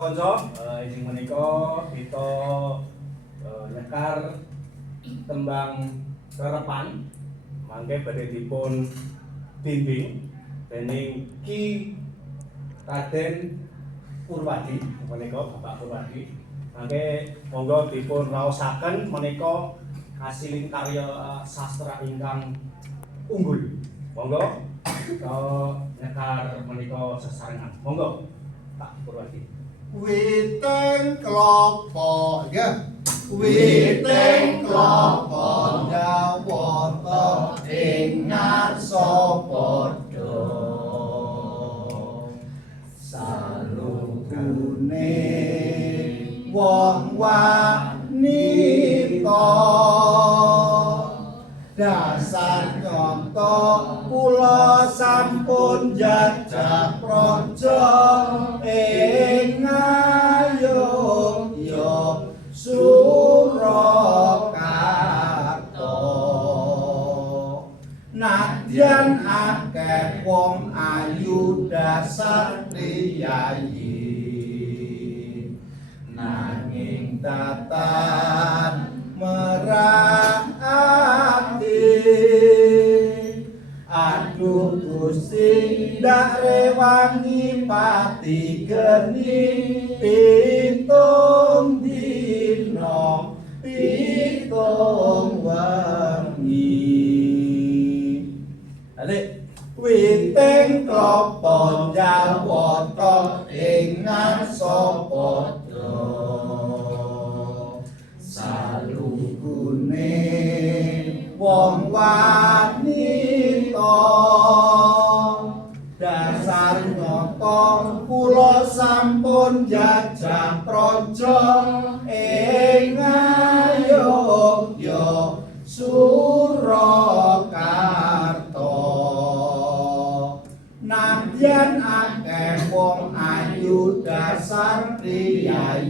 Konco, ing menika kita nyekar tembang rerepan mangke badhe dipun bimbing dening Ki Raden Purwadi menika Bapak Purwadi. Mangke monggo dipun raosaken menika hasiling karya sastra ingkang unggul. Monggo kita nyekar menika sesarengan. Monggo Pak Purwadi. Witing klapa ya witing klapa nyawata ing ngarsa padha salukune wong wanita dasar nyata kula sampun jajak praja ing Ngayogya Surakarta nadyan akeh wong ayu dasar priyayi nanging tatan merati aduh Gusti ndak rewangi pati geni pitung dina pitung wengi alik witing klapa njawata ing ngarsa padha salukune wong wanita dasar nyata kula sampun jajak praja ing Ngayogya Surakarta nadyan akeh wong ayu dasar priyayi